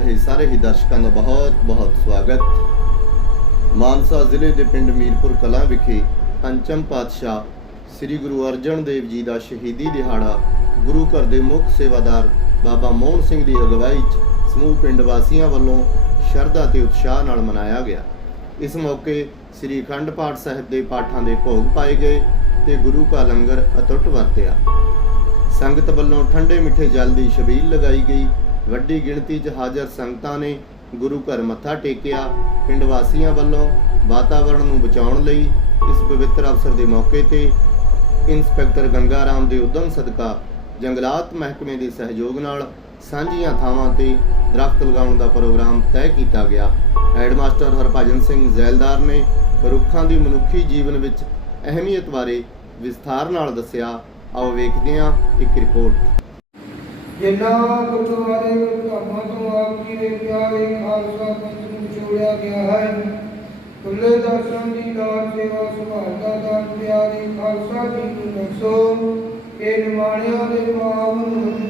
ਰਹੇ ਸਾਰੇ ਹੀ ਦਰਸ਼ਕਾਂ ਦਾ ਬਹੁਤ-ਬਹੁਤ ਸਵਾਗਤ। ਮਾਨਸਾ ਜ਼ਿਲ੍ਹੇ ਦੇ ਪਿੰਡ ਮੀਰਪੁਰ ਕਲਾਂ ਵਿਖੇ ਪੰਚਮ ਪਾਤਸ਼ਾਹ ਸ੍ਰੀ ਗੁਰੂ ਅਰਜਨ ਦੇਵ ਜੀ ਦਾ ਸ਼ਹੀਦੀ ਦਿਹਾੜਾ ਗੁਰੂ ਘਰ ਦੇ ਮੁੱਖ ਸੇਵਾਦਾਰ ਬਾਬਾ ਮੋਹਨ ਸਿੰਘ ਦੀ ਅਗਵਾਈ 'ਚ ਸਮੂਹ ਪਿੰਡ ਵਾਸੀਆਂ ਵੱਲੋਂ ਸ਼ਰਧਾ ਤੇ ਉਤਸ਼ਾਹ ਨਾਲ ਮਨਾਇਆ ਗਿਆ। ਇਸ ਮੌਕੇ ਸ੍ਰੀ ਅਖੰਡ ਪਾਠ ਸਾਹਿਬ ਦੇ ਪਾਠਾਂ ਦੇ ਭੋਗ ਪਾਏ ਗਏ ਤੇ ਗੁਰੂ ਕਾ ਲੰਗਰ ਅਟੁੱਟ ਵਰਤਿਆ। ਸੰਗਤ ਵੱਲੋਂ ਠੰਡੇ ਮਿੱਠੇ ਜਲ ਦੀ ਛਬੀਲ ਲਗਾਈ ਗਈ ਵੱਡੀ ਗਿਣਤੀ 'ਚ ਹਾਜ਼ਰ ਸੰਗਤਾਂ ਨੇ ਗੁਰੂ ਘਰ ਮੱਥਾ ਟੇਕਿਆ। ਪਿੰਡ ਵਾਸੀਆਂ ਵੱਲੋਂ ਵਾਤਾਵਰਣ ਨੂੰ ਬਚਾਉਣ ਲਈ ਇਸ ਪਵਿੱਤਰ ਅਵਸਰ ਦੇ ਮੌਕੇ ਤੇ ਇੰਸਪੈਕਟਰ ਗੰਗਾ ਰਾਮ ਦੇ ਉਦਮ ਸਦਕਾ ਜੰਗਲਾਤ ਮਹਿਕਮੇ ਦੇ ਸਹਿਯੋਗ ਨਾਲ ਸਾਂਝੀਆਂ ਥਾਵਾਂ ਤੇ ਦਰਖਤ ਲਗਾਉਣ ਦਾ ਪ੍ਰੋਗਰਾਮ ਤੈਅ ਕੀਤਾ ਗਿਆ। ਹੈਡਮਾਸਟਰ ਹਰਭਜਨ ਸਿੰਘ ਜ਼ੈਲਦਾਰ ਨੇ ਰੁੱਖਾਂ ਦੀ ਮਨੁੱਖੀ ਜੀਵਨ ਵਿੱਚ ਅਹਿਮੀਅਤ ਬਾਰੇ ਵਿਸਥਾਰ ਨਾਲ ਦੱਸਿਆ। ਆਓ ਵੇਖਦੇ ਹਾਂ ਇੱਕ ਰਿਪੋਰਟ। ਜਿੰਨਾ ਗੁਰਦੁਆਰੇ ਧਰਮਾਂ ਤੋਂ ਆਪ ਜੀ ਦੇ ਪਿਆਰੇ ਖਾਲਸਾ ਪੰਥ ਨੂੰ ਜੋੜਿਆ ਗਿਆ ਹੈ ਖੁੱਲੇ ਦਰਸ਼ਨ ਦੀ ਦਾਨ ਸੇਵਾ ਸੁਭਾਅ ਦਾ ਦਾਨ ਪਿਆਰੇ ਖਾਲਸਾ ਜੀ ਨੂੰ ਬਖਸ਼ੋ ਇਹ ਨਿਮਾਣਿਆਂ ਦੇ ਪਾਪ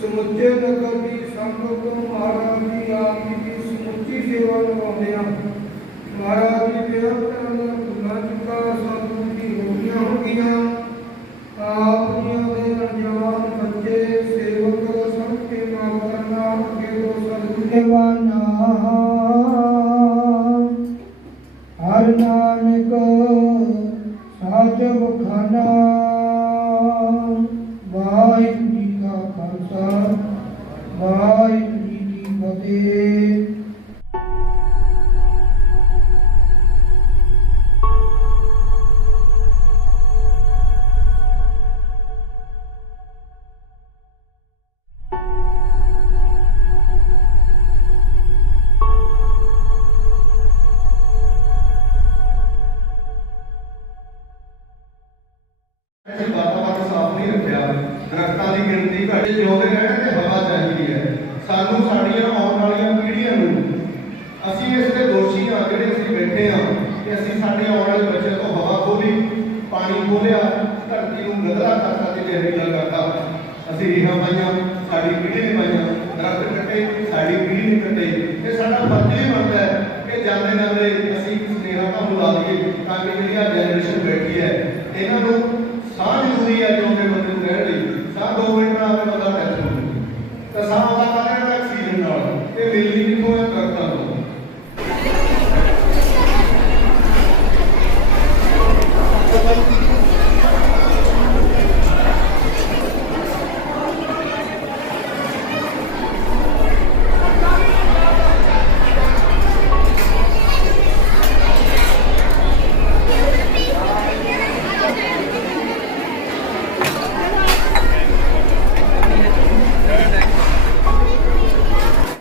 ਸਮੁੱਚੇ ਨਗਰ ਦੀ ਸੰਗਤ ਤੋਂ ਮਹਾਰਾਜ ਜੀ ਆਪ ਜੀ ਦੀ ਸਮੁੱਚੀ ਸੇਵਾ ਨਿਭਾਉਂਦਿਆਂ ਮਹਾਰਾਜ ਜੀ ਦੇ ਅਵਤਾਰਾਂ ਦਾ ਭੁੱਲਾ ਚੁੱਕਾ ਸਾਧੂ ਦੀ ਹੋਈਆਂ ਹੋਗੀਆਂ ਆਪ ਦੀਆਂ ਦੇ ਅਣਜਾਣ ਬੱਚੇ, ਸੇਵਕ ਸਭ ਕੇ ਮਾਤਾ ਨਾਮ ਕੇ ਦੋ ਸਤਿਗੁਰੂ ਦਰਖਤਾਂ ਦੀ ਗਿਣਤੀ ਘੱਟ ਜਿਉਂਦੇ ਰਹਿਣ ਤੇ ਹਵਾ ਚਾਹੀਦੀ ਹੈ। ਸਾਨੂੰ ਸਾਡੀਆਂ ਆਉਣ ਵਾਲੀਆਂ ਪੀੜ੍ਹੀਆਂ ਨੂੰ ਅਸੀਂ ਇਸ ਦੇ ਦੋਸ਼ੀ ਹਾਂ ਜਿਹੜੇ ਅਸੀਂ ਬੈਠੇ ਹਾਂ ਕਿ ਅਸੀਂ ਸਾਡੇ ਆਉਣ ਵਾਲੇ ਬੱਚੇ ਤੋਂ ਹਵਾ ਖੋਲੀ, ਪਾਣੀ ਖੋਲਿਆ, ਧਰਤੀ ਨੂੰ ਗਦਲਾ ਕਰਤਾ ਤੇ ਜ਼ਹਿਰੀਲਾ ਕਰਤਾ। ਅਸੀਂ ਰੀਹਾਂ ਪਾਈਆਂ, ਸਾਡੀ ਪੀੜ੍ਹੀ ਨੇ ਪਾਈਆਂ, ਦਰਖਤ ਕੱਟੇ, ਸਾਡੀ ਪੀੜ੍ਹੀ ਨੇ ਕੱਟੇ। ਇਹ ਸਾਡਾ ਫਰਜ਼ ਹੀ ਬਣਦਾ ਹੈ ਕਿ ਜਾਂਦੇ ਜਾਂਦੇ ਅਸੀਂ ਇੱਕ ਤੁਹਾਨੂੰ ਲਾ ਦਈਏ, ਤਾਂ ਕਿ ਜਿਹੜੀ ਆ ਜਨਰੇਸ਼ਨ സമാധാനകരമായ ഫീൽ ഉണ്ടാവണം നെല്ലിന് പോയ